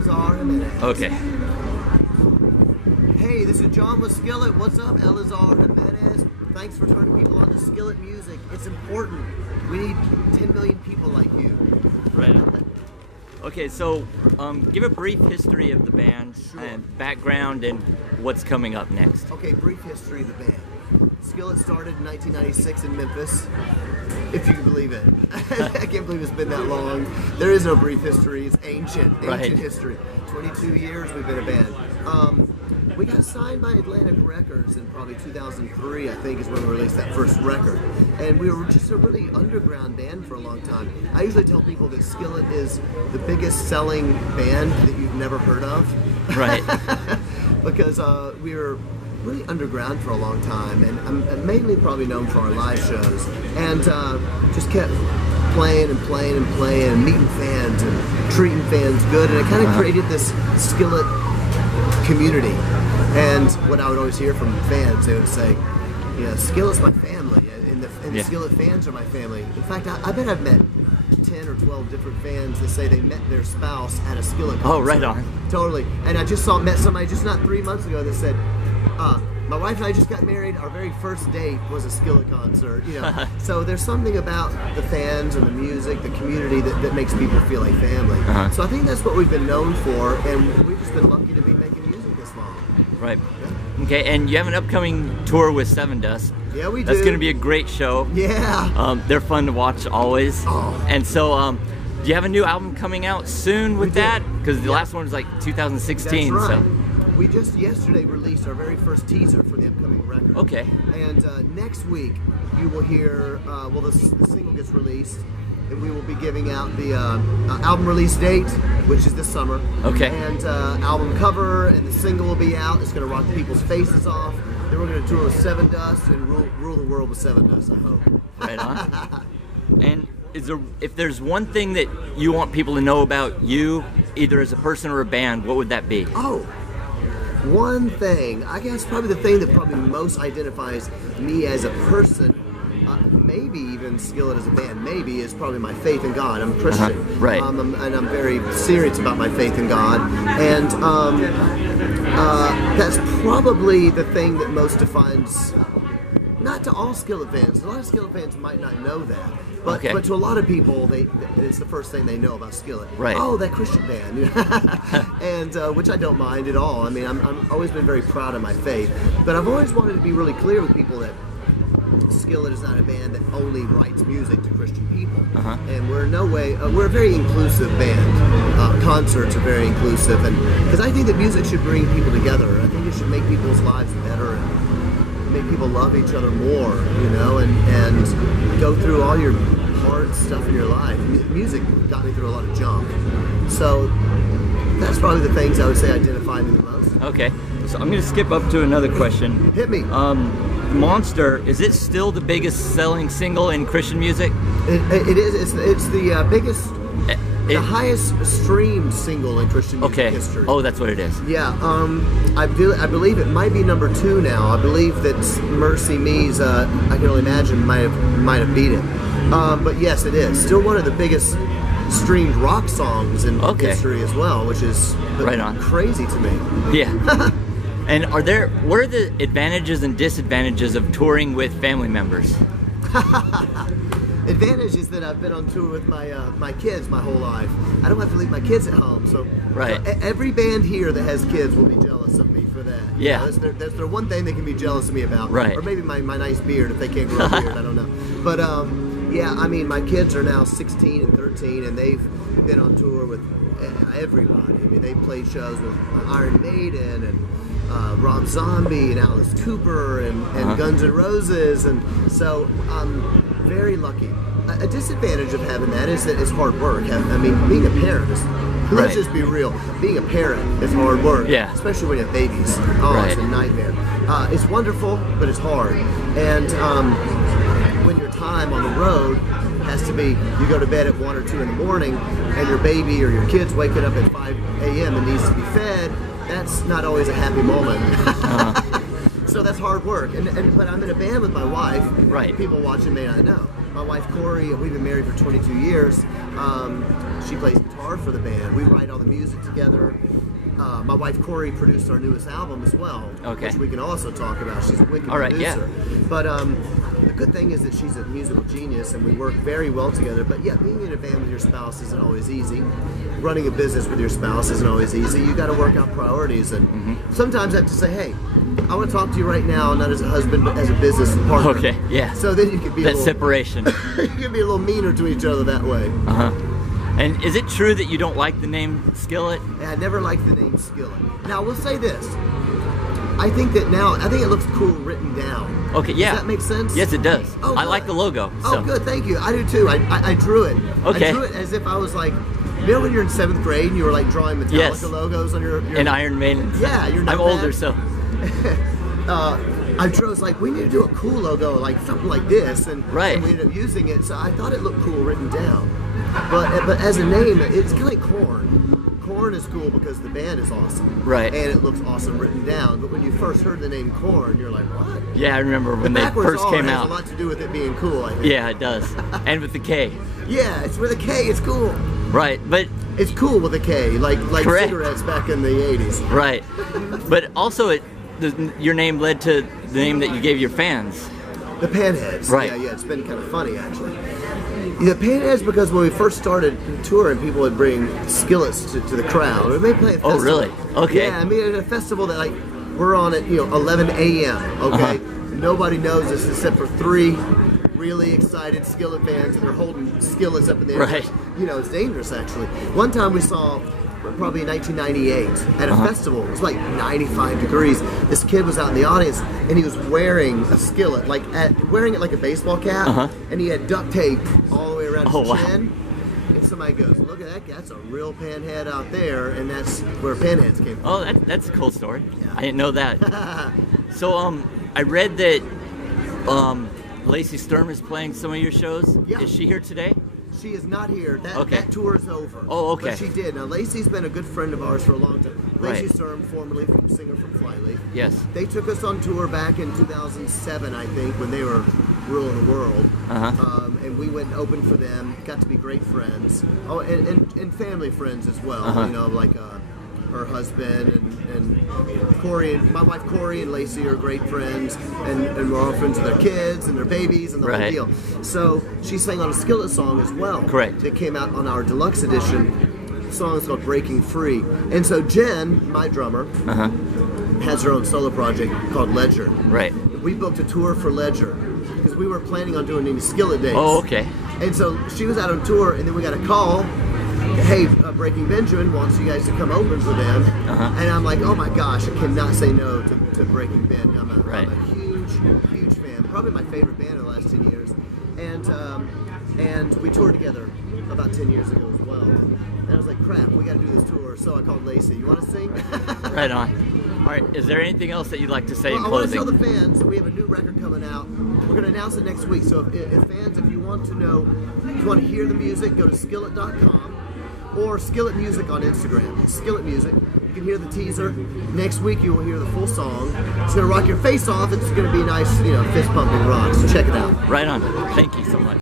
Elazar Jimenez. Okay. Hey, this is John with Skillet. What's up, Elazar Jimenez? Thanks for turning people on to Skillet music. It's important. We need 10 million people like you. Right. Okay, so give a brief history of the band and background and what's coming up next. Okay, brief history of the band. Skillet started in 1996 in Memphis, if you can believe it. I can't believe it's been that long. There is no brief history. It's ancient history. 22 years we've been a band. We got signed by Atlantic Records in probably 2003, I think, is when we released that first record. And we were just a really underground band for a long time. I usually tell people that Skillet is the biggest selling band that you've never heard of. Right. Because we were really underground for a long time, and I'm mainly probably known for our live shows. And just kept playing and playing and playing and meeting fans and treating fans good. And it kind of created this Skillet community. And what I would always hear from fans, they would say, you know, Skillet's my family, and the Skillet fans are my family. In fact, I bet I've met 10 or 12 different fans that say they met their spouse at a Skillet concert. Oh, right on. Totally. And I just met somebody just not 3 months ago that said, my wife and I just got married. Our very first date was a Skillet concert. You know, so there's something about the fans and the music, the community that makes people feel like family. So I think that's what we've been known for, and we've just been lucky to be making music this long. Right. Yeah. Okay, and you have an upcoming tour with Seven Dust. Yeah, we do. That's going to be a great show. Yeah. They're fun to watch always. Oh. And so, do you have a new album coming out soon with that? Because the last one was like 2016. That's right. So. We just yesterday released our very first teaser for the upcoming record. Okay. And next week you will hear, the single gets released, and we will be giving out the album release date, which is this summer. Okay. And album cover, and the single will be out. It's going to rock people's faces off. Then we're going to tour with Seven Dust and rule the world with Seven Dust, I hope. Right on. And if there's one thing that you want people to know about you, either as a person or a band, what would that be? Oh. One thing, I guess probably the thing that probably most identifies me as a person, maybe even Skillet as a band, maybe, is probably my faith in God. I'm a Christian. Right. And I'm very serious about my faith in God. And that's probably the thing that most defines, not to all Skillet fans. A lot of Skillet fans might not know that. But to a lot of people, it's the first thing they know about Skillet. Right. Oh, that Christian band. And which I don't mind at all. I mean, I'm always been very proud of my faith. But I've always wanted to be really clear with people that Skillet is not a band that only writes music to Christian people. And we're in no way, we're a very inclusive band. Concerts are very inclusive. And because I think that music should bring people together. I think it should make people's lives better and make people love each other more, you know, and go through all your hard stuff in your life. Music got me through a lot of junk. So that's probably the things I would say identify me the most. Okay, so I'm going to skip up to another question. Hit me. Monster, is it still the biggest selling single in Christian music? It is. It's the biggest, the highest streamed single in Christian music history. Oh, that's what it is. Yeah. I believe it might be number 2 now. I believe that Mercy Me's I Can Only Imagine might have beat it. But yes, it is still one of the biggest streamed rock songs in history as well, which is crazy to me. Yeah. And what are the advantages and disadvantages of touring with family members? Advantage is that I've been on tour with my kids my whole life. I don't have to leave my kids at home, so every band here that has kids will be jealous of me for that. Yeah, you know, that's their one thing they can be jealous of me about. Right. Or maybe my nice beard if they can't grow a beard. I don't know. But yeah, I mean, my kids are now 16 and 13, and they've been on tour with everybody. I mean, they played shows with Iron Maiden and Rob Zombie and Alice Cooper and Guns N' Roses, and so I'm very lucky. A disadvantage of having that is that it's hard work. I mean, being a parent is, let's just be real, being a parent is hard work, especially when you have babies. Oh, it's a nightmare. It's wonderful, but it's hard. And when your time on the road has to be, you go to bed at 1 or 2 in the morning, and your baby or your kid's waking up at 5 a.m. and needs to be fed, that's not always a happy moment. So that's hard work. But I'm in a band with my wife. Right. People watching may not know. My wife Corey, we've been married for 22 years. She plays guitar for the band. We write all the music together. My wife Corey produced our newest album as well, which we can also talk about. She's a wicked producer. But the good thing is that she's a musical genius, and we work very well together. But yeah, being in a band with your spouse isn't always easy. Running a business with your spouse isn't always easy. You got to work out priorities, and sometimes I have to say, hey, I want to talk to you right now, not as a husband, but as a business partner. Okay, yeah. So then you can be that separation. You can be a little meaner to each other that way. And is it true that you don't like the name Skillet? Yeah, I never liked the name Skillet. Now, we'll say this. I think it looks cool written down. Okay, yeah. Does that make sense? Yes, it does. Oh, I like the logo. Oh, good, thank you. I do too. I drew it. Okay. I drew it as if I was like, you know when you're in 7th grade and you were like drawing Metallica logos on your and Iron Maiden. Yeah, I'm older, so. I drew, I was like, we need to do a cool logo, like something like this, and we ended up using it, so I thought it looked cool written down. But as a name, it's kind of like Korn. Korn is cool because the band is awesome. Right. And it looks awesome written down, but when you first heard the name Korn, you're like, what? Yeah, I remember when they first came out. It has a lot to do with it being cool, I think. Yeah, it does. And with the K. Yeah, it's with a K, it's cool. Right, but it's cool with a K, like cigarettes back in the 80s. Right. But also your name led to the name that you gave your fans. The Panheads. Right. Yeah, it's been kind of funny actually. The Panheads, because when we first started touring, people would bring skillets to the crowd, or they play a festival. Oh, really? Okay. Yeah, I mean, at a festival that like we're on at 11 a.m. Okay, nobody knows us except for 3 really excited Skillet fans, and they're holding skillets up in the air. Right. It's dangerous actually. One time we saw, probably in 1998, at a festival. It was like 95 degrees. This kid was out in the audience, and he was wearing a skillet, wearing it like a baseball cap, and he had duct tape all the way around his chin. And somebody goes, "Look at that! That's a real panhead out there," and that's where panheads came from. Oh, that's a cool story. Yeah. I didn't know that. So, I read that Lacey Sturm is playing some of your shows. Yeah. Is she here today? She is not here. That tour is over. Oh, okay. But she did. Now, Lacey's been a good friend of ours for a long time. Lacey Sturm, formerly singer from Flyleaf. Yes. They took us on tour back in 2007, I think, when they were ruling the world. And we went and opened for them. Got to be great friends. Oh, and family friends as well. Like her husband and Corey, and my wife Corey and Lacey are great friends, and we're all friends with their kids and their babies and the whole deal. So she sang on a Skillet song as well. Correct. That came out on our deluxe edition. The song is called Breaking Free. And so Jen, my drummer, has her own solo project called Ledger. Right. We booked a tour for Ledger because we weren't planning on doing any Skillet dates. Oh, okay. And so she was out on tour, and then we got a call. Hey, Breaking Benjamin wants you guys to come open for them. And I'm like, oh my gosh, I cannot say no to Breaking Ben. I'm a huge fan. Probably my favorite band in the last 10 years. And we toured together about 10 years ago as well. And I was like, crap, we got to do this tour. So I called Lacey. You want to sing? Right on. All right, is there anything else that you'd like to say in I closing? want to tell the fans we have a new record coming out. We're going to announce it next week. So if fans, if you want to know, if you want to hear the music, go to skillet.com. or Skillet Music on Instagram. Skillet Music. You can hear the teaser. Next week you will hear the full song. It's gonna rock your face off. It's gonna be nice, fist pumping rock. So check it out. Right on. Thank you so much.